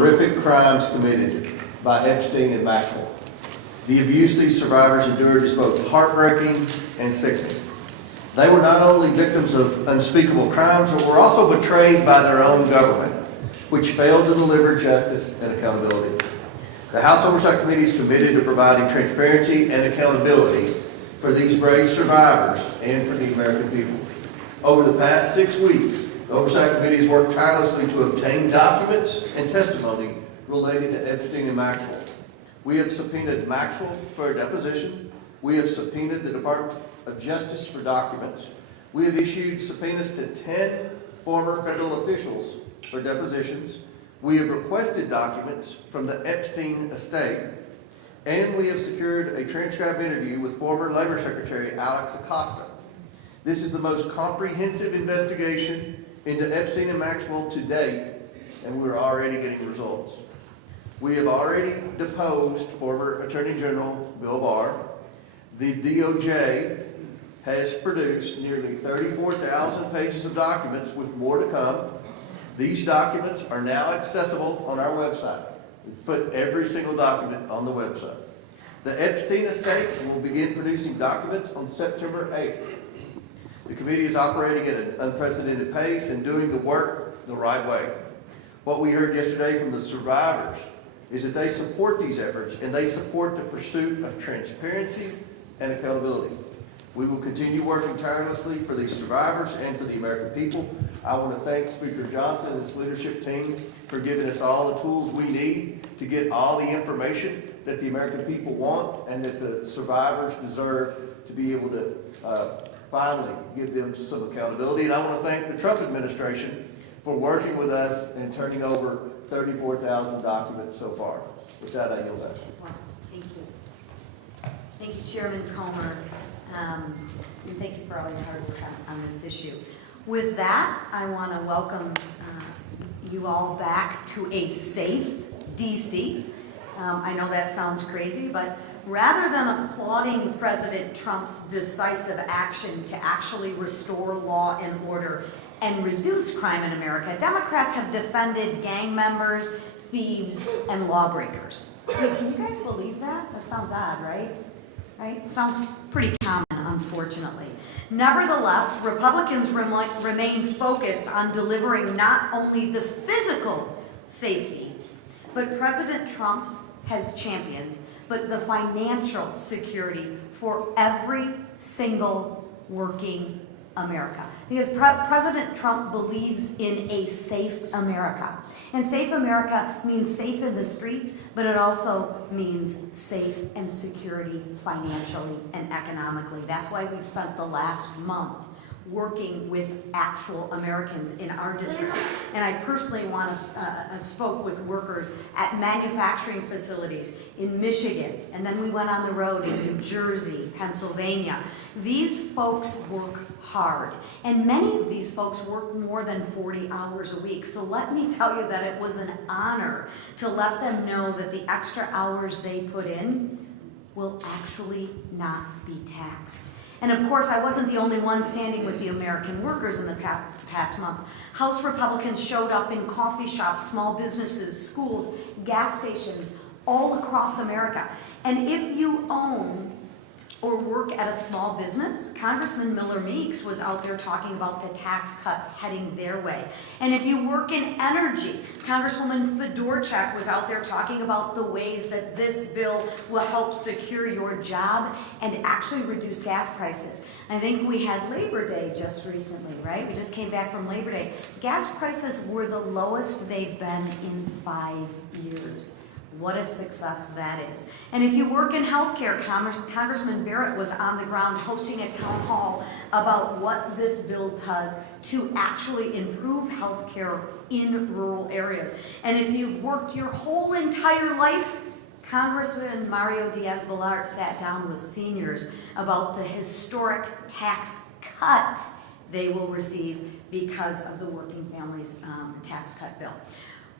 horrific crimes committed by Epstein and Maxwell. The abuse these survivors endured is both heartbreaking and sickening. They were not only victims of unspeakable crimes, but were also betrayed by their own government, which failed to deliver justice and accountability. The House Oversight Committee is committed to providing transparency and accountability for these brave survivors and for the American people. Over the past 6 weeks, the Oversight Committee has worked tirelessly to obtain documents and testimony related to Epstein and Maxwell. We have subpoenaed Maxwell for a deposition. We have subpoenaed the Department of Justice for documents. We have issued subpoenas to 10 former federal officials for depositions. We have requested documents from the Epstein estate, and we have secured a transcribed interview with former Labor Secretary Alex Acosta. This is the most comprehensive investigation into Epstein and Maxwell to date, and we're already getting results. We have already deposed former Attorney General Bill Barr. The DOJ has produced nearly 34,000 pages of documents with more to come. These documents are now accessible on our website. We put every single document on the website. The Epstein estate will begin producing documents on September 8th. The committee is operating at an unprecedented pace and doing the work the right way. What we heard yesterday from the survivors is that they support these efforts and they support the pursuit of transparency and accountability. We will continue working tirelessly for these survivors and for the American people. I want to thank Speaker Johnson and his leadership team for giving us all the tools we need to get all the information that the American people want and that the survivors deserve to be able to finally give them some accountability. And I want to thank the Trump administration for working with us and turning over 34,000 documents so far. With that, I yield back. Wow, thank you. Thank you, Chairman Comer. And thank you for all your hard work on this issue. With that, I want to welcome you all back to a safe DC. I know that sounds crazy, but rather than applauding President Trump's decisive action to actually restore law and order and reduce crime in America, Democrats have defended gang members, thieves, and lawbreakers. Wait, can you guys believe that? That sounds odd, right? Right? Sounds pretty common, unfortunately. Nevertheless, Republicans remain focused on delivering not only the physical safety, but President Trump has championed, but the financial security for every single working America. Because President Trump believes in a safe America. And safe America means safe in the streets, but it also means safe and security financially and economically. That's why we've spent the last month working with actual Americans in our district. And I personally spoke with workers at manufacturing facilities in Michigan, and then we went on the road in New Jersey, Pennsylvania. These folks work hard, and many of these folks work more than 40 hours a week. So let me tell you that it was an honor to let them know that the extra hours they put in will actually not be taxed. And of course, I wasn't the only one standing with the American workers in the past month. House Republicans showed up in coffee shops, small businesses, schools, gas stations, all across America. And if you own or work at a small business, Congressman Miller Meeks was out there talking about the tax cuts heading their way. And if you work in energy, Congresswoman Fedorchak was out there talking about the ways that this bill will help secure your job and actually reduce gas prices. I think we had Labor Day just recently, right? We just came back from Labor Day. Gas prices were the lowest they've been in 5 years. What a success that is. And if you work in healthcare, Congressman Barrett was on the ground hosting a town hall about what this bill does to actually improve healthcare in rural areas. And if you've worked your whole entire life, Congressman Mario Diaz-Balart sat down with seniors about the historic tax cut they will receive because of the Working Families Tax Cut bill.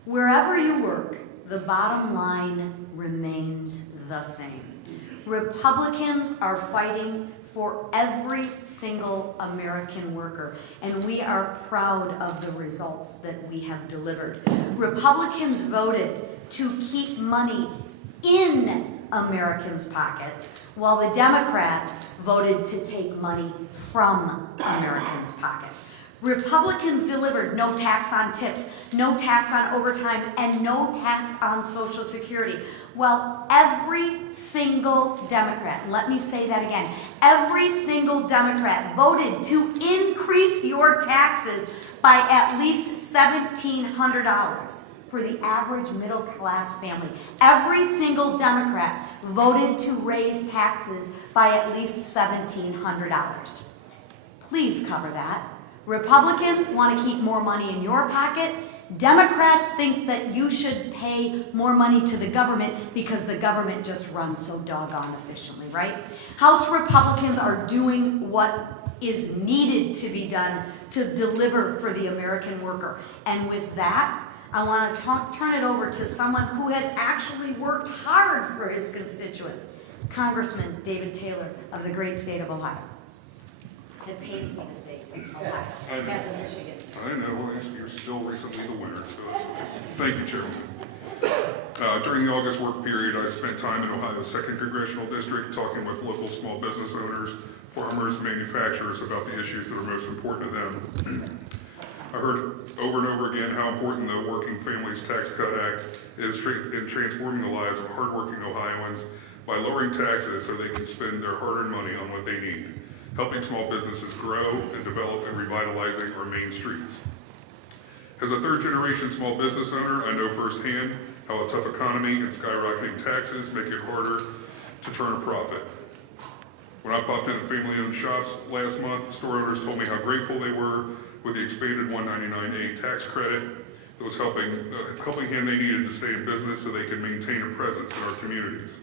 Wherever you work, the bottom line remains the same. Republicans are fighting for every single American worker, and we are proud of the results that we have delivered. Republicans voted to keep money in Americans' pockets, while the Democrats voted to take money from Americans' pockets. Republicans delivered no tax on tips, no tax on overtime, and no tax on Social Security. Well, every single Democrat, let me say that again, every single Democrat voted to increase your taxes by at least $1,700 for the average middle-class family. Every single Democrat voted to raise taxes by at least $1,700. Please cover that. Republicans want to keep more money in your pocket. Democrats think that you should pay more money to the government because the government just runs so doggone efficiently, right? House Republicans are doing what is needed to be done to deliver for the American worker. And with that, I want to turn it over to someone who has actually worked hard for his constituents, Congressman David Taylor of the great state of Ohio. It pains me to say Ohio, as in Michigan. I know, you're still recently the winner, so thank you, Chairman. During the August work period, I spent time in Ohio's 2nd Congressional District talking with local small business owners, farmers, manufacturers about the issues that are most important to them. I heard over and over again how important the Working Families Tax Cut Act is in transforming the lives of hardworking Ohioans by lowering taxes so they can spend their hard-earned money on what they need, helping small businesses grow and develop and revitalizing our main streets. As a 3rd-generation small business owner, I know firsthand how a tough economy and skyrocketing taxes make it harder to turn a profit. When I popped into family-owned shops last month, store owners told me how grateful they were with the expanded 199A tax credit that was helping hand they needed to stay in business so they can maintain a presence in our communities.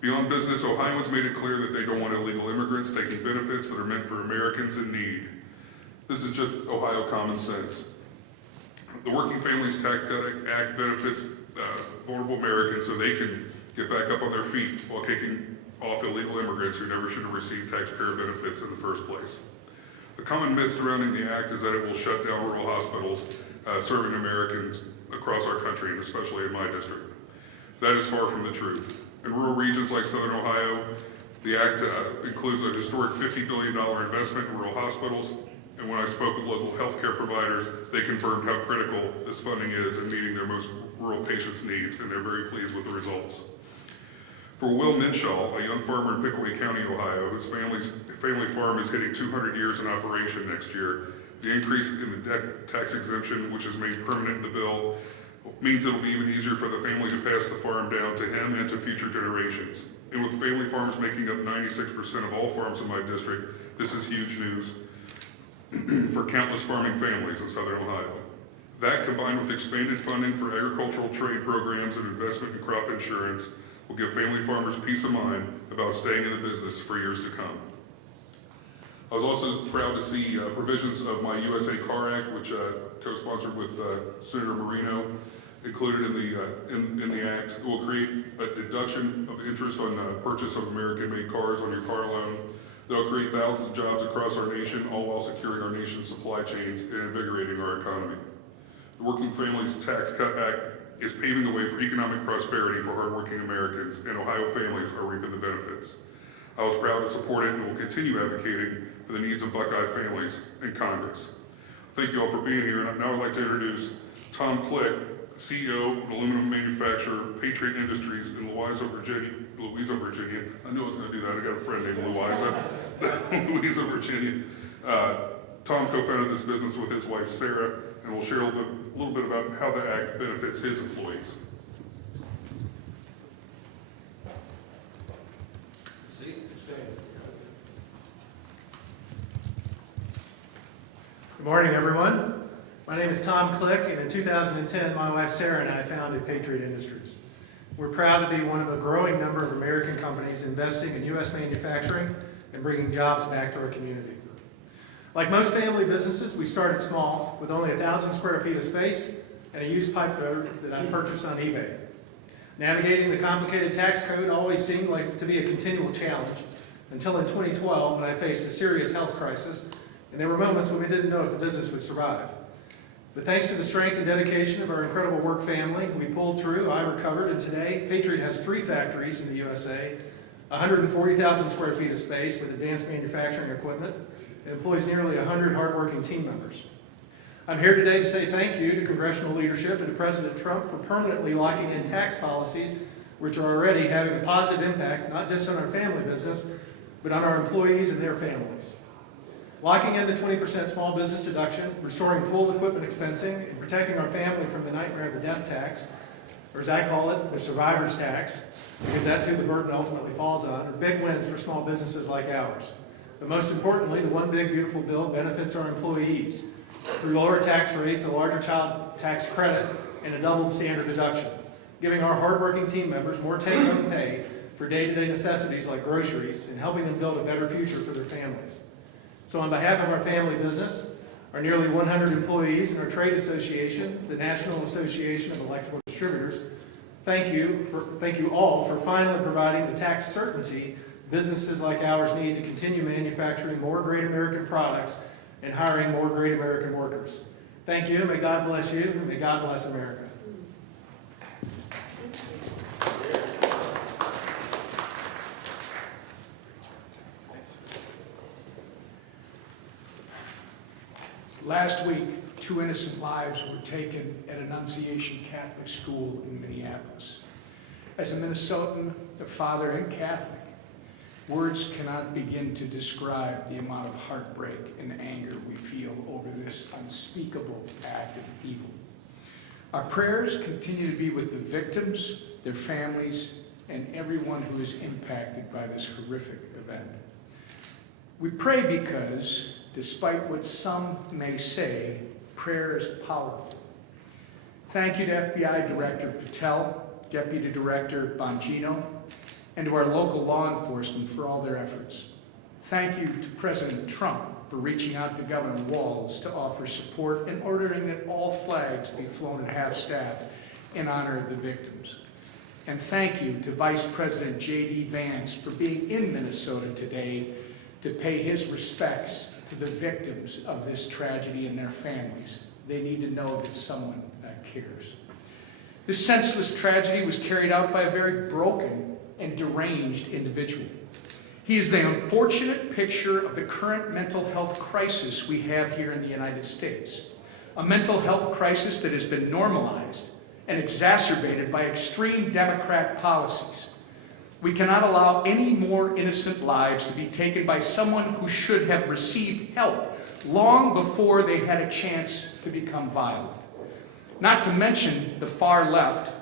Beyond business, Ohioans made it clear that they don't want illegal immigrants taking benefits that are meant for Americans in need. This is just Ohio common sense. The Working Families Tax Cut Act benefits vulnerable Americans so they can get back up on their feet while kicking off illegal immigrants who never should have received taxpayer benefits in the first place. The common myth surrounding the act is that it will shut down rural hospitals serving Americans across our country, and especially in my district. That is far from the truth. In rural regions like Southern Ohio, the act includes a historic $50 billion investment in rural hospitals, and when I spoke with local healthcare providers, they confirmed how critical this funding is in meeting their most rural patients' needs, and they're very pleased with the results. For Will Minshaw, a young farmer in Pickaway County, Ohio, whose family farm is hitting 200 years in operation next year, the increase in the tax exemption, which is made permanent in the bill, means it'll be even easier for the family to pass the farm down to him and to future generations. And with family farms making up 96% of all farms in my district, this is huge news for countless farming families in Southern Ohio. That, combined with expanded funding for agricultural trade programs and investment in crop insurance, will give family farmers peace of mind about staying in the business for years to come. I was also proud to see provisions of my USA Car Act, which co-sponsored with Senator Marino, included in the act. It will create a deduction of interest on purchase of American-made cars on your car loan. That will create thousands of jobs across our nation, all while securing our nation's supply chains and invigorating our economy. The Working Families Tax Cut Act is paving the way for economic prosperity for hardworking Americans, and Ohio families are reaping the benefits. I was proud to support it and will continue advocating for the needs of Buckeye families in Congress. Thank you all for being here, and now I'd like to introduce Tom Click, CEO of aluminum manufacturer Patriot Industries in Louisa, Virginia. I knew I was going to do that. I got a friend named Louisa. Louisa, Virginia. Tom co-founded this business with his wife, Sarah, and will share a little bit about how the act benefits his employees. Good morning, everyone. My name is Tom Click, and in 2010, my wife Sarah and I founded Patriot Industries. We're proud to be one of a growing number of American companies investing in U.S. manufacturing and bringing jobs back to our community. Like most family businesses, we started small with only 1,000 square feet of space and a used pipe thrower that I purchased on eBay. Navigating the complicated tax code always seemed like to be a continual challenge, until in 2012 when I faced a serious health crisis, and there were moments when we didn't know if the business would survive. But thanks to the strength and dedication of our incredible work family, we pulled through, I recovered, and today Patriot has 3 factories in the USA, 140,000 square feet of space with advanced manufacturing equipment, and employs nearly 100 hardworking team members. I'm here today to say thank you to congressional leadership and to President Trump for permanently locking in tax policies which are already having a positive impact, not just on our family business, but on our employees and their families. Locking in the 20% small business deduction, restoring full equipment expensing, and protecting our family from the nightmare of the death tax, or as I call it, the survivor's tax, because that's who the burden ultimately falls on, are big wins for small businesses like ours. But most importantly, the One Big Beautiful Bill benefits our employees through lower tax rates, a larger child tax credit, and a doubled standard deduction, giving our hardworking team members more take-home pay for day-to-day necessities like groceries and helping them build a better future for their families. So on behalf of our family business, our nearly 100 employees, and our trade association, the National Association of Electrical Distributors, thank you all for finally providing the tax certainty businesses like ours need to continue manufacturing more great American products and hiring more great American workers. Thank you, may God bless you, and may God bless America. Last week, 2 innocent lives were taken at Annunciation Catholic School in Minneapolis. As a Minnesotan, a father, and Catholic, words cannot begin to describe the amount of heartbreak and anger we feel over this unspeakable act of evil. Our prayers continue to be with the victims, their families, and everyone who is impacted by this horrific event. We pray because, despite what some may say, prayer is powerful. Thank you to FBI Director Patel, Deputy Director Bongino, and to our local law enforcement for all their efforts. Thank you to President Trump for reaching out to Governor Walz to offer support and ordering that all flags be flown at half-staff in honor of the victims. And thank you to Vice President J.D. Vance for being in Minnesota today to pay his respects to the victims of this tragedy and their families. They need to know that someone cares. This senseless tragedy was carried out by a very broken and deranged individual. He is the unfortunate picture of the current mental health crisis we have here in the United States. A mental health crisis that has been normalized and exacerbated by extreme Democrat policies. We cannot allow any more innocent lives to be taken by someone who should have received help long before they had a chance to become violent. Not to mention the far left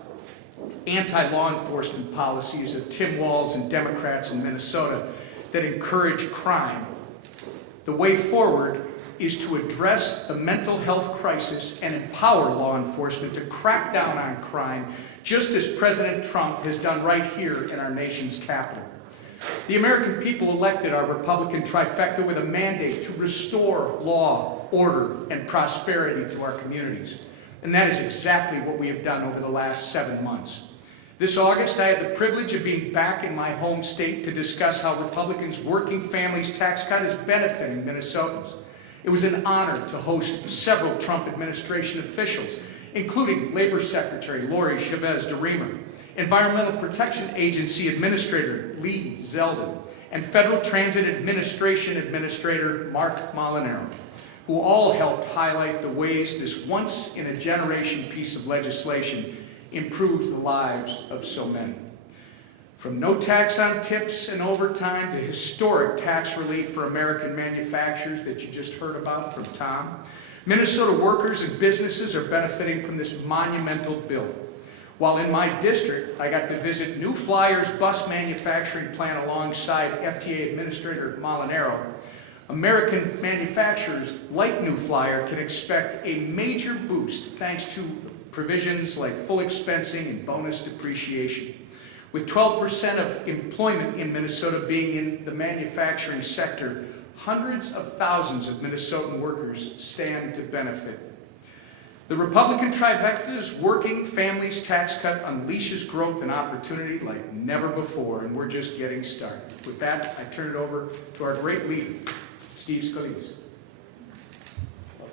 anti-law enforcement policies of Tim Walz and Democrats in Minnesota that encourage crime. The way forward is to address the mental health crisis and empower law enforcement to crack down on crime, just as President Trump has done right here in our nation's capital. The American people elected our Republican trifecta with a mandate to restore law, order, and prosperity to our communities. And that is exactly what we have done over the last 7 months. This August, I had the privilege of being back in my home state to discuss how Republicans' working families tax cut is benefiting Minnesotans. It was an honor to host several Trump administration officials, including Labor Secretary Lori Chavez DeRemer, Environmental Protection Agency Administrator Lee Zeldin, and Federal Transit Administration Administrator Mark Molinaro, who all helped highlight the ways this once-in-a-generation piece of legislation improves the lives of so many. From no tax on tips and overtime to historic tax relief for American manufacturers that you just heard about from Tom, Minnesota workers and businesses are benefiting from this monumental bill. While in my district, I got to visit New Flyer's bus manufacturing plant alongside FTA Administrator Molinaro, American manufacturers like New Flyer can expect a major boost thanks to provisions like full expensing and bonus depreciation. With 12% of employment in Minnesota being in the manufacturing sector, hundreds of thousands of Minnesotan workers stand to benefit. The Republican trifecta's working families tax cut unleashes growth and opportunity like never before, and we're just getting started. With that, I turn it over to our great leader, Steve Scalise.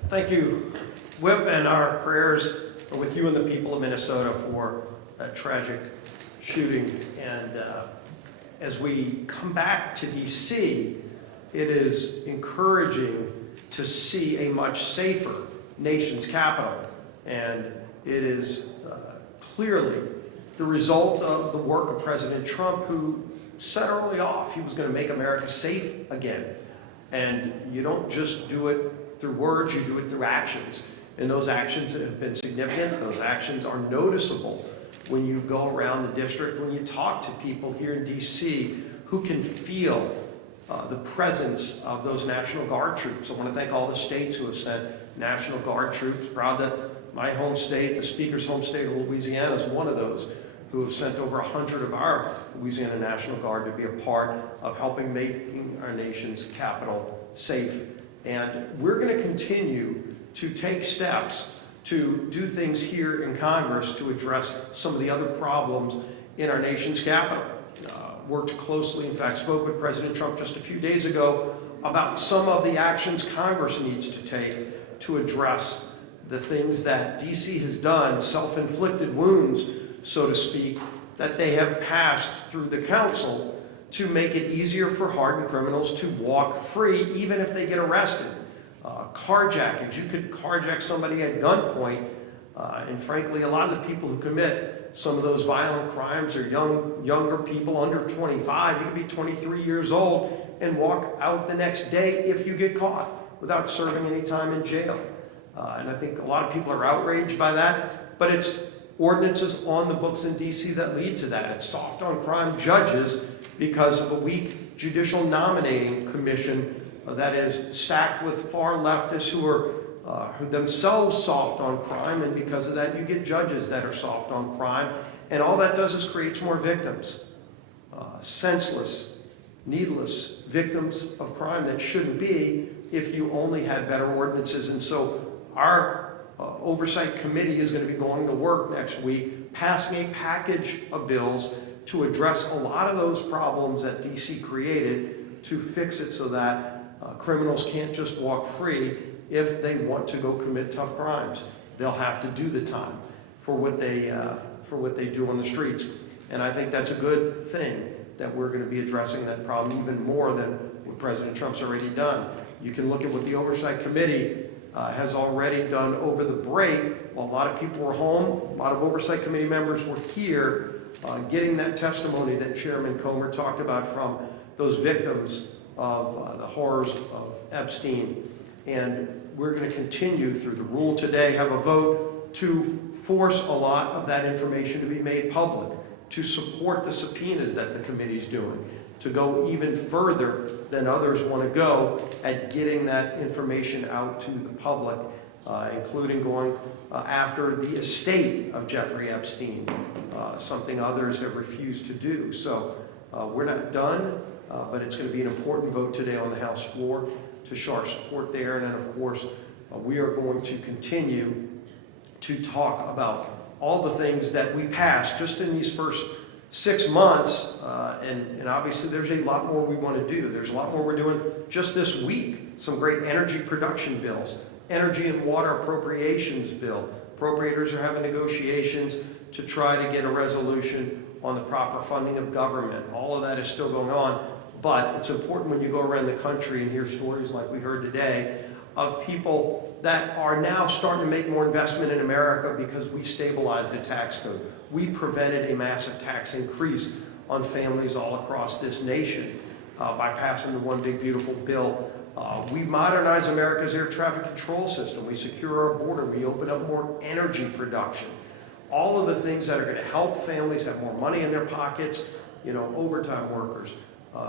Thank you, Whip, and our prayers are with you and the people of Minnesota for that tragic shooting. And as we come back to D.C., it is encouraging to see a much safer nation's capital. And it is clearly the result of the work of President Trump, who said early off he was going to make America safe again. And you don't just do it through words, you do it through actions. And those actions have been significant. Those actions are noticeable when you go around the district, when you talk to people here in D.C. who can feel the presence of those National Guard troops. I want to thank all the states who have sent National Guard troops. Proud that my home state, the Speaker's home state of Louisiana, is one of those who have sent over 100 of our Louisiana National Guard to be a part of helping making our nation's capital safe. And we're going to continue to take steps to do things here in Congress to address some of the other problems in our nation's capital. Worked closely, in fact, spoke with President Trump just a few days ago about some of the actions Congress needs to take to address the things that D.C. has done, self-inflicted wounds, so to speak, that they have passed through the council to make it easier for hardened criminals to walk free, even if they get arrested. Carjackings, you could carjack somebody at gunpoint, and frankly, a lot of the people who commit some of those violent crimes are younger people under 25. You could be 23 years old and walk out the next day if you get caught without serving any time in jail. And I think a lot of people are outraged by that, but it's ordinances on the books in D.C. that lead to that. It's soft on crime judges because of a weak judicial nominating commission that is stacked with far leftists who are themselves soft on crime, and because of that you get judges that are soft on crime, and all that does is creates more victims, senseless, needless victims of crime that shouldn't be if you only had better ordinances. And so our oversight committee is going to be going to work next week passing a package of bills to address a lot of those problems that DC created, to fix it so that criminals can't just walk free. If they want to go commit tough crimes, they'll have to do the time for what they do on the streets. And I think that's a good thing, that we're going to be addressing that problem even more than what President Trump's already done. You can look at what the Oversight Committee has already done over the break. While a lot of people were home, a lot of Oversight Committee members were here getting that testimony that Chairman Comer talked about from those victims of the horrors of Epstein. And we're going to continue through the rule today, have a vote to force a lot of that information to be made public, to support the subpoenas that the committee's doing, to go even further than others want to go at getting that information out to the public, including going after the estate of Jeffrey Epstein, something others have refused to do. So we're not done, but it's going to be an important vote today on the House floor to show our support there. And then, of course, we are going to continue to talk about all the things that we passed just in these first 6 months. And obviously, there's a lot more we want to do. There's a lot more we're doing just this week. Some great energy production bills, energy and water appropriations bill. Appropriators are having negotiations to try to get a resolution on the proper funding of government. All of that is still going on. But it's important when you go around the country and hear stories like we heard today of people that are now starting to make more investment in America because we stabilized the tax code. We prevented a massive tax increase on families all across this nation by passing the One Big Beautiful Bill. We modernize America's air traffic control system. We secure our border. We open up more energy production. All of the things that are going to help families have more money in their pockets, overtime workers.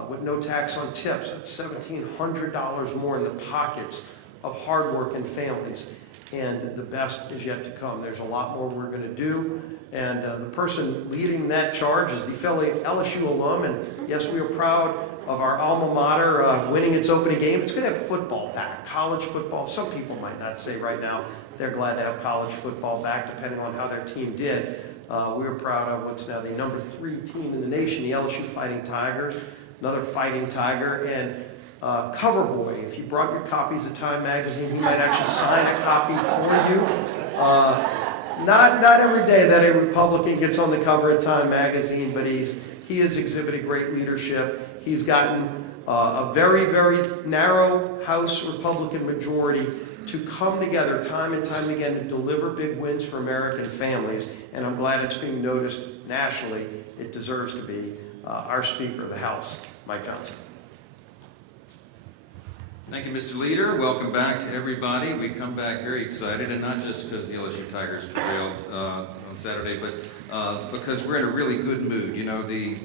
With no tax on tips, that's $1,700 more in the pockets of hardworking families. And the best is yet to come. There's a lot more we're going to do. And the person leading that charge is the fellow LSU alum. And yes, we are proud of our alma mater winning its opening game. It's going to have football back, college football. Some people might not say right now they're glad to have college football back, depending on how their team did. We are proud of what's now the number 3 team in the nation, the LSU Fighting Tigers, another Fighting Tiger. And Cover Boy, if you brought your copies of Time Magazine, he might actually sign a copy for you. Not every day that a Republican gets on the cover of Time Magazine, but he has exhibited great leadership. He's gotten a very, very narrow House Republican majority to come together time and time again to deliver big wins for American families, and I'm glad it's being noticed nationally. It deserves to be. Our Speaker of the House, Mike Johnson. Thank you, Mr. Leader. Welcome back to everybody. We come back very excited, and not just because the LSU Tigers prevailed on Saturday, but because we're in a really good mood. You know, the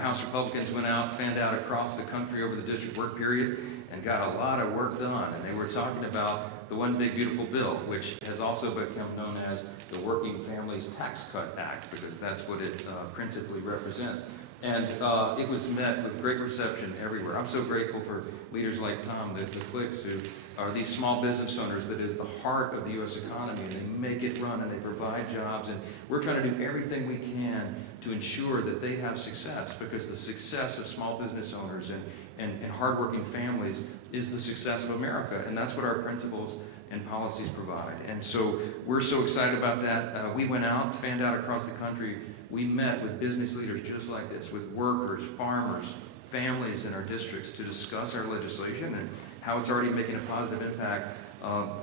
House Republicans went out, fanned out across the country over the district work period, and got a lot of work done. And they were talking about the One Big Beautiful Bill, which has also become known as the Working Families Tax Cut Act, because that's what it principally represents. And it was met with great reception everywhere. I'm so grateful for leaders like Tom, the Clicks, who are these small business owners that is the heart of the U.S. economy, and they make it run and they provide jobs. And we're trying to do everything we can to ensure that they have success, because the success of small business owners and hardworking families is the success of America. And that's what our principles and policies provide. And so we're so excited about that. We went out, fanned out across the country. We met with business leaders just like this, with workers, farmers, families in our districts to discuss our legislation and how it's already making a positive impact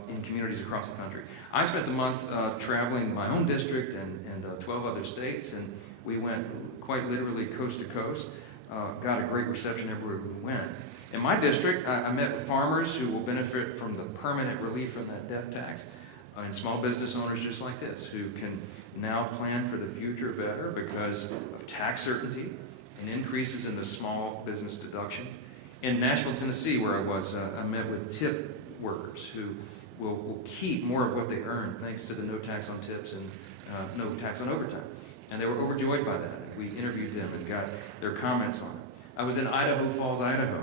in communities across the country. I spent the month traveling my own district and 12 other states, and we went quite literally coast to coast. Got a great reception everywhere we went. In my district, I met with farmers who will benefit from the permanent relief from that death tax, and small business owners just like this, who can now plan for the future better because of tax certainty and increases in the small business deduction. In Nashville, Tennessee, where I was, I met with tip workers who will keep more of what they earn thanks to the no tax on tips and no tax on overtime. And they were overjoyed by that. We interviewed them and got their comments on it. I was in Idaho Falls, Idaho,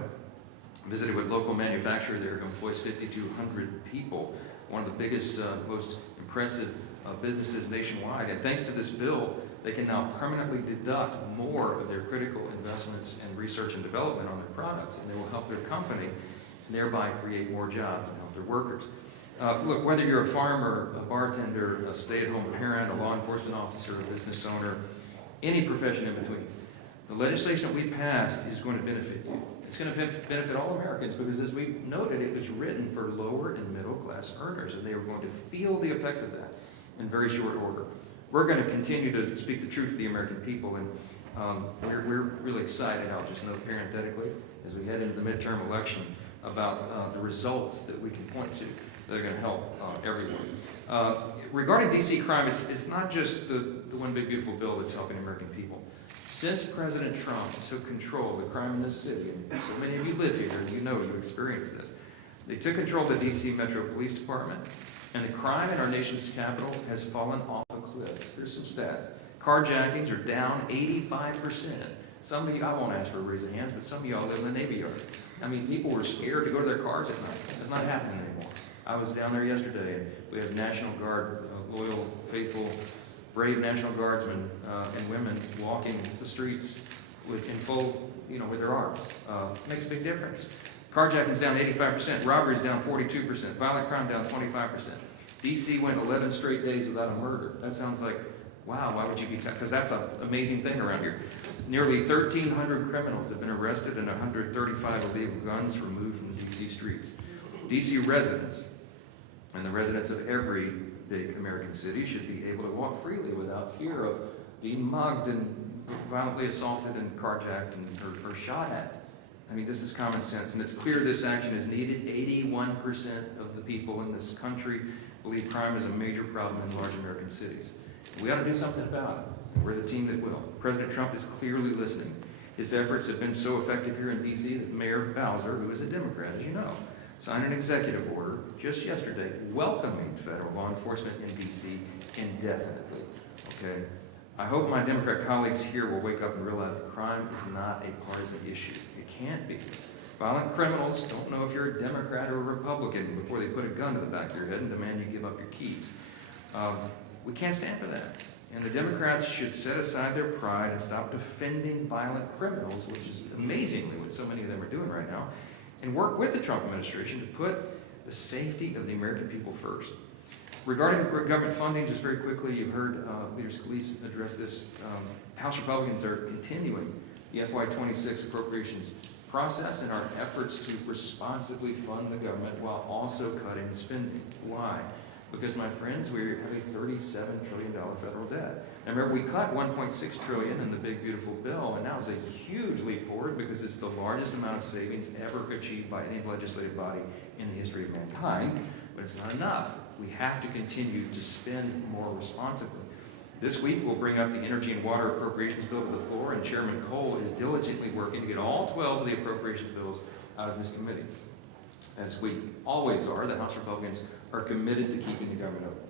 visited with local manufacturer there who employs 5,200 people, one of the biggest, most impressive businesses nationwide. And thanks to this bill, they can now permanently deduct more of their critical investments and research and development on their products, and they will help their company and thereby create more jobs and help their workers. Look, whether you're a farmer, a bartender, a stay-at-home parent, a law enforcement officer, a business owner, any profession in between, the legislation that we passed is going to benefit you. It's going to benefit all Americans because, as we noted, it was written for lower and middle class earners, and they are going to feel the effects of that in very short order. We're going to continue to speak the truth to the American people, and we're really excited, I'll just note parenthetically, as we head into the midterm election, about the results that we can point to that are going to help everyone. Regarding DC crime, it's not just the One Big Beautiful Bill that's helping American people. Since President Trump took control of the crime in this city, and so many of you live here, and you know, you experienced this, they took control of the DC Metro Police Department, and the crime in our nation's capital has fallen off a cliff. Here's some stats. Carjackings are down 85%. Some of you, I won't ask for a raise of hands, but some of y'all live in the Navy Yard. I mean, people were scared to go to their cars at night. It's not happening anymore. I was down there yesterday, and we have National Guard, loyal, faithful, brave National Guardsmen and women walking the streets in full, with their arms. Makes a big difference. Carjacking's down 85%, robbery's down 42%, violent crime down 25%. DC went 11 straight days without a murder. That sounds like, wow, why would you be, because that's an amazing thing around here. Nearly 1,300 criminals have been arrested and 135 illegal guns removed from the DC streets. DC residents, and the residents of every big American city, should be able to walk freely without fear of being mugged and violently assaulted and carjacked or shot at. I mean, this is common sense, and it's clear this action is needed. 81% of the people in this country believe crime is a major problem in large American cities. We ought to do something about it. We're the team that will. President Trump is clearly listening. His efforts have been so effective here in D.C. that Mayor Bowser, who is a Democrat, as you know, signed an executive order just yesterday, welcoming federal law enforcement in D.C. indefinitely, okay? I hope my Democrat colleagues here will wake up and realize that crime is not a partisan issue. It can't be. Violent criminals don't know if you're a Democrat or a Republican before they put a gun to the back of your head and demand you give up your keys. We can't stand for that. And the Democrats should set aside their pride and stop defending violent criminals, which is amazingly what so many of them are doing right now, and work with the Trump administration to put the safety of the American people first. Regarding government funding, just very quickly, you've heard Leader Scalise address this. House Republicans are continuing the FY26 appropriations process in our efforts to responsibly fund the government while also cutting spending. Why? Because, my friends, we have a $37 trillion federal debt. Now, remember, we cut $1.6 trillion in the big, beautiful bill, and that was a huge leap forward because it's the largest amount of savings ever achieved by any legislative body in the history of mankind. But it's not enough. We have to continue to spend more responsibly. This week, we'll bring up the energy and water appropriations bill to the floor, and Chairman Cole is diligently working to get all 12 of the appropriations bills out of his committee. As we always are, the House Republicans are committed to keeping the government open.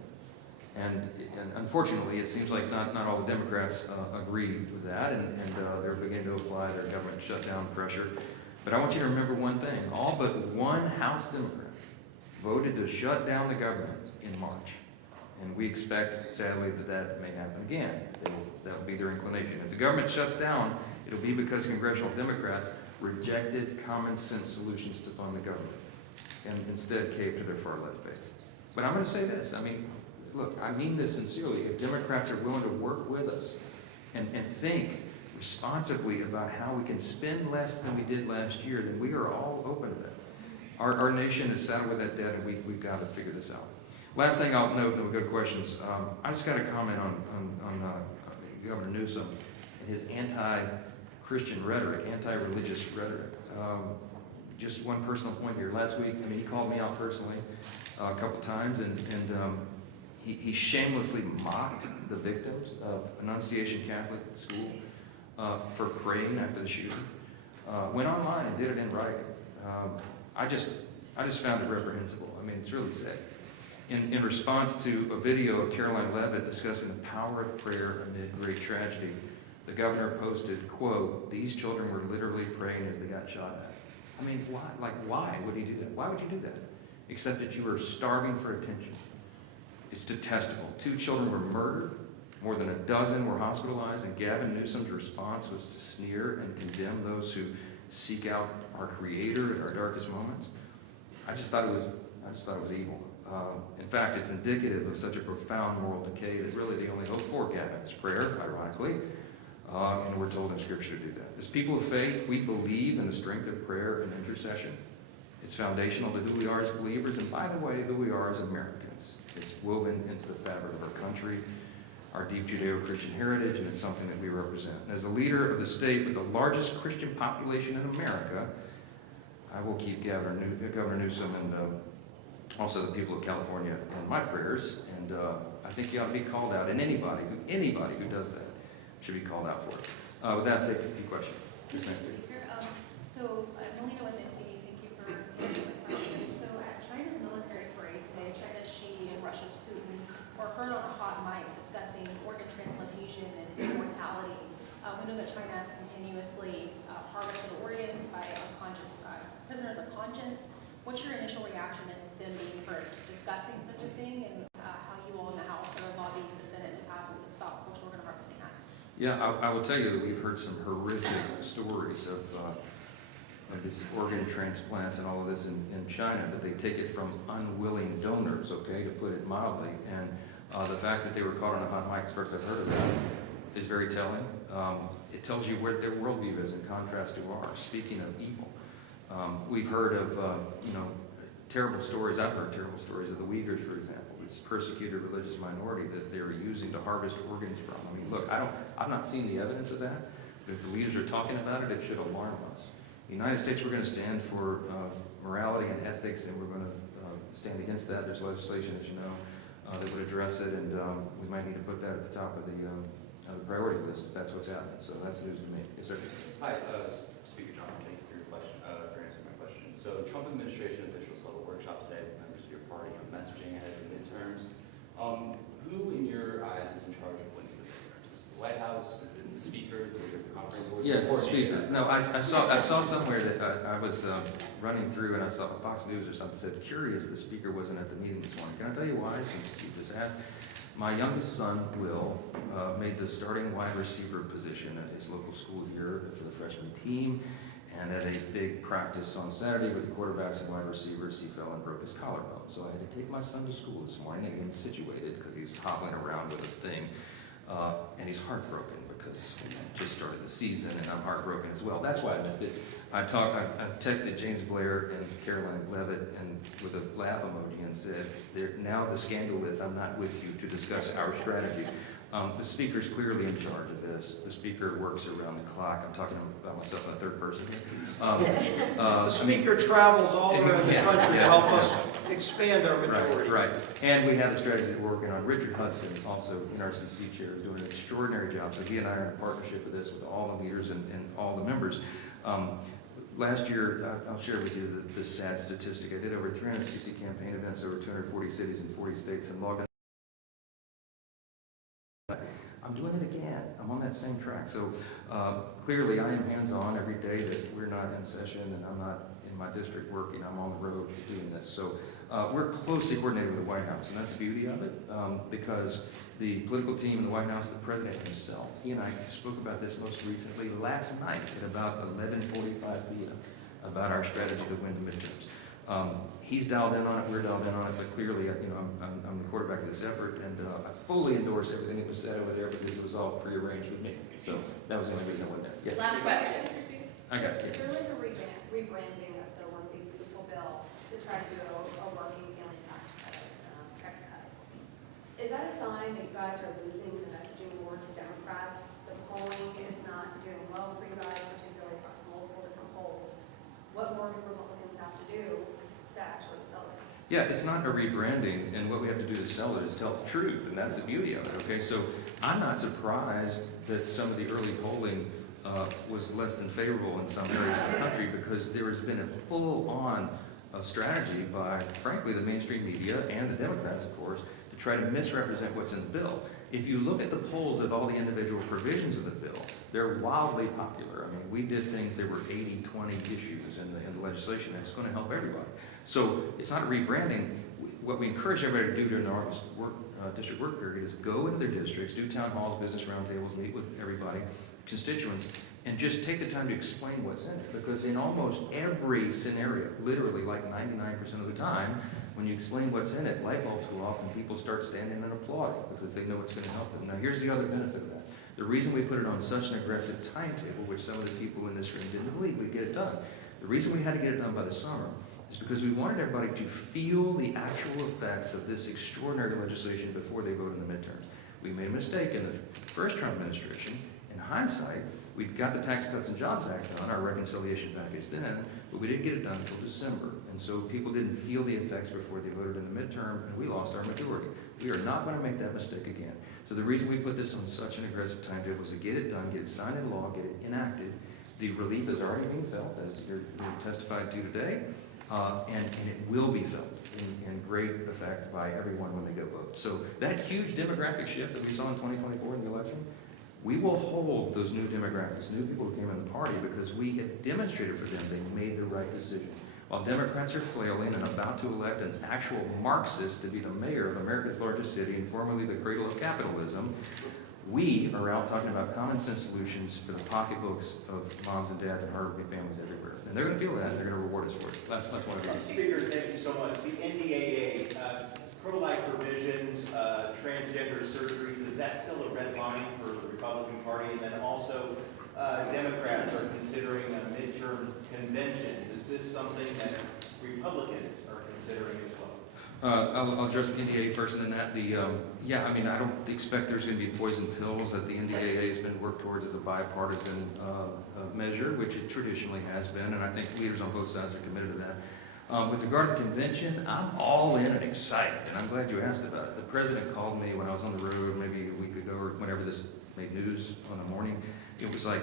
And unfortunately, it seems like not all the Democrats agree with that, and they're beginning to apply their government shutdown pressure. But I want you to remember one thing. All but one House Democrat voted to shut down the government in March. And we expect, sadly, that may happen again. That will be their inclination. If the government shuts down, it'll be because congressional Democrats rejected common sense solutions to fund the government and instead caved to their far left base. But I'm going to say this. I mean, look, I mean this sincerely. If Democrats are willing to work with us and think responsibly about how we can spend less than we did last year, then we are all open to that. Our nation is saddled with that debt, and we've got to figure this out. Last thing I'll note, and we'll go to questions. I just got a comment on Governor Newsom and his anti-Christian rhetoric, anti-religious rhetoric. Just one personal point here. Last week, I mean, he called me out personally a couple times, and he shamelessly mocked the victims of Annunciation Catholic School for praying after the shooting. Went online and did it in writing. I just found it reprehensible. I mean, it's really sad. In response to a video of Caroline Leavitt discussing the power of prayer amid great tragedy, the governor posted, quote, "These children were literally praying as they got shot at." I mean, why? Like, why would he do that? Why would you do that? Except that you were starving for attention. It's detestable. 2 children were murdered. More than a dozen were hospitalized, and Gavin Newsom's response was to sneer and condemn those who seek out our Creator at our darkest moments. I just thought it was evil. In fact, it's indicative of such a profound moral decay that really the only hope for Gavin is prayer, ironically, and we're told in Scripture to do that. As people of faith, we believe in the strength of prayer and intercession. It's foundational to who we are as believers, and by the way, who we are as Americans. It's woven into the fabric of our country, our deep Judeo-Christian heritage, and it's something that we represent. And as the leader of the state with the largest Christian population in America, I will keep Governor Newsom and also the people of California in my prayers, and I think he ought to be called out, and anybody who does that should be called out for it. With that, take a few questions. So, Melina with NT, thank you for answering my question. So, at China's military parade today, China's Xi and Russia's Putin were heard on a hot mic discussing organ transplantation and immortality. We know that China has continuously harvested organs by prisoners of conscience. What's your initial reaction to them being heard discussing such a thing, and how you all in the House are lobbying the Senate to pass the Stop Forced Organ Harvesting Act? Yeah, I will tell you that we've heard some horrific stories of these organ transplants and all of this in China, but they take it from unwilling donors, okay, to put it mildly. And the fact that they were caught on a hot mic, the first I've heard of that, is very telling. It tells you where their worldview is in contrast to ours. Speaking of evil, we've heard of terrible stories. I've heard terrible stories of the Uyghurs, for example, this persecuted religious minority that they were using to harvest organs from. I mean, look, I've not seen the evidence of that, but if the leaders are talking about it, it should alarm us. The United States, we're going to stand for morality and ethics, and we're going to stand against that. There's legislation, as you know, that would address it, and we might need to put that at the top of the priority list if that's what's happening. So that's news to me. Yes, sir. Hi, Speaker Johnson. Thank you for your question, for answering my question. So, Trump administration officials held a workshop today with members of your party on messaging ahead of the midterms. Who, in your eyes, is in charge of winning the midterms? Is it the White House? Is it the Speaker? The conference voice? Yeah, it's the Speaker. No, I saw somewhere that I was running through and I saw Fox News or something said, curious the Speaker wasn't at the meeting this morning. Can I tell you why, since you just asked? My youngest son, Will, made the starting wide receiver position at his local school here for the freshman team. And at a big practice on Saturday with quarterbacks and wide receivers, he fell and broke his collarbone. So I had to take my son to school this morning and get him situated because he's hobbling around with a thing. And he's heartbroken because we just started the season and I'm heartbroken as well. That's why I missed it. I texted James Blair and Caroline Levitt and with a laugh emoji and said, now the scandal is I'm not with you to discuss our strategy. The Speaker's clearly in charge of this. The Speaker works around the clock. I'm talking about myself in the third person here. The Speaker travels all around the country to help us expand our majority. Right. And we have a strategy that we're working on. Richard Hudson, also NRCC chair, is doing an extraordinary job. So he and I are in a partnership with this, with all the leaders and all the members. Last year, I'll share with you the sad statistic. I did over 360 campaign events over 240 cities and 40 states and logged in. I'm doing it again. I'm on that same track. So clearly I am hands-on every day that we're not in session and I'm not in my district working. I'm on the road doing this. So we're closely coordinated with the White House, and that's the beauty of it, because the political team in the White House, the president himself, he and I spoke about this most recently last night at about 11:45 p.m. about our strategy to win the midterms. He's dialed in on it, we're dialed in on it, but clearly, I'm the quarterback of this effort, and I fully endorse everything that was said over there because it was all prearranged with me. So that was the only reason I went there. Yes. Last question, Mr. Speaker. I got it. There was a rebranding of the One Big Beautiful Bill to try to do a working family tax credit, tax cut. Is that a sign that you guys are losing the messaging more to Democrats? The polling is not doing well for you guys, particularly across multiple different polls. What more do Republicans have to do to actually sell this? Yeah, it's not a rebranding, and what we have to do to sell it is tell the truth, and that's the beauty of it, okay? So I'm not surprised that some of the early polling was less than favorable in some areas of the country because there has been a full-on strategy by, frankly, the mainstream media and the Democrats, of course, to try to misrepresent what's in the bill. If you look at the polls of all the individual provisions of the bill, they're wildly popular. I mean, we did things, there were 80-20 issues in the legislation, and it's going to help everybody. So it's not a rebranding. What we encourage everybody to do during the August district work period is go into their districts, do town halls, business roundtables, meet with everybody, constituents, and just take the time to explain what's in it. Because in almost every scenario, literally like 99% of the time, when you explain what's in it, light bulbs go off and people start standing and applauding because they know it's going to help them. Now here's the other benefit of that. The reason we put it on such an aggressive timetable, which some of the people in this room didn't believe we'd get it done, the reason we had to get it done by the summer is because we wanted everybody to feel the actual effects of this extraordinary legislation before they vote in the midterms. We made a mistake in the first Trump administration. In hindsight, we got the Tax Cuts and Jobs Act done, our reconciliation package then, but we didn't get it done until December. And so people didn't feel the effects before they voted in the midterm, and we lost our majority. We are not going to make that mistake again. So the reason we put this on such an aggressive timetable was to get it done, get it signed into law, get it enacted. The relief is already being felt, as you're testified to today, and it will be felt in great effect by everyone when they go vote. So that huge demographic shift that we saw in 2024 in the election, we will hold those new demographics, new people who came in the party, because we have demonstrated for them they made the right decision. While Democrats are flailing and about to elect an actual Marxist to be the mayor of America's largest city and formerly the cradle of capitalism, we are out talking about common sense solutions for the pocketbooks of moms and dads and hardworking families everywhere. And they're going to feel that, and they're going to reward us for it. That's one of the Speaker, thank you so much. The NDAA, pro-life provisions, transgender surgeries, is that still a red line for the Republican Party? And then also, Democrats are considering midterm conventions. Is this something that Republicans are considering as well? I'll address the NDAA first, and then that. Yeah, I mean, I don't expect there's going to be poison pills that the NDAA has been worked towards as a bipartisan measure, which it traditionally has been, and I think leaders on both sides are committed to that. With regard to the convention, I'm all in and excited, and I'm glad you asked about it. The president called me when I was on the road maybe a week ago, or whenever this made news on the morning. It was like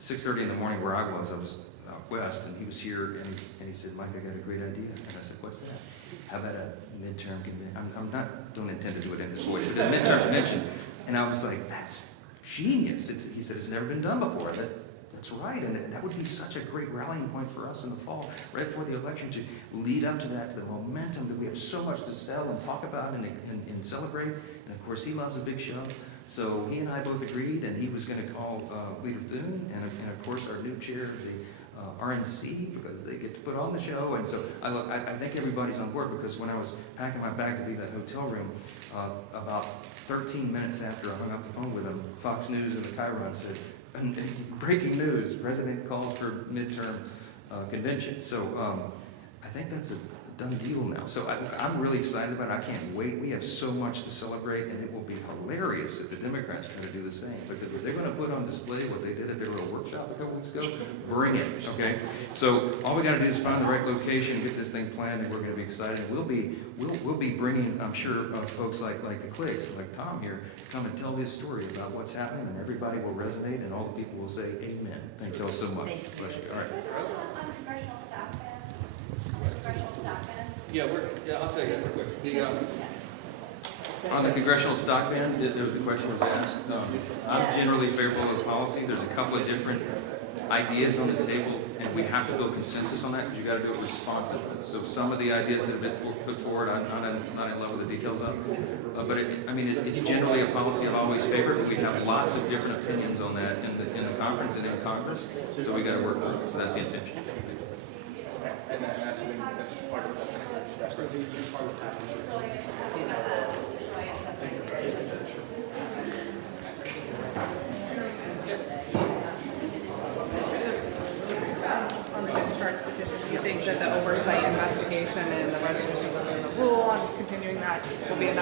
6:30 in the morning where I was out west, and he was here, and he said, Mike, I got a great idea. And I said, what's that? How about a midterm convention. Don't intend to do it in this voice, but the midterm convention. And I was like, that's genius. He said, it's never been done before. That's right, and that would be such a great rallying point for us in the fall, right before the election, to lead up to that, to the momentum that we have so much to sell and talk about and celebrate. And of course, he loves a big show. So he and I both agreed, and he was going to call Leader Thune, and of course our new chair, the RNC, because they get to put on the show. And so I think everybody's on board, because when I was packing my bag to leave that hotel room, about 13 minutes after I hung up the phone with him, Fox News and the Chiron said, breaking news, President calls for midterm convention. So I think that's a done deal now. So I'm really excited about it. I can't wait. We have so much to celebrate, and it will be hilarious if the Democrats try to do the same. Because if they're going to put on display what they did at their little workshop a couple weeks ago, bring it, okay? So all we got to do is find the right location, get this thing planned, and we're going to be excited. We'll be bringing, I'm sure, folks like the Clicks, like Tom here, come and tell his story about what's happening, and everybody will resonate, and all the people will say, amen. Thank you all so much. Bless you. All right. On congressional staff ban, congressional staff ban. Yeah, I'll tell you that real quick. On the congressional stock ban, the question was asked. I'm generally favorable to the policy. There's a couple of different ideas on the table, and we have to build consensus on that, because you got to do it responsibly. So some of the ideas that have been put forward, I'm not in love with the details of. But it's generally a policy I've always favored, but we have lots of different opinions on that in the conference and in Congress. So we got to work through it. So that's the intention. And that's part of the that's part of the On the discharge petition, do you think that the oversight investigation and the resolution within the rule on continuing that will be enough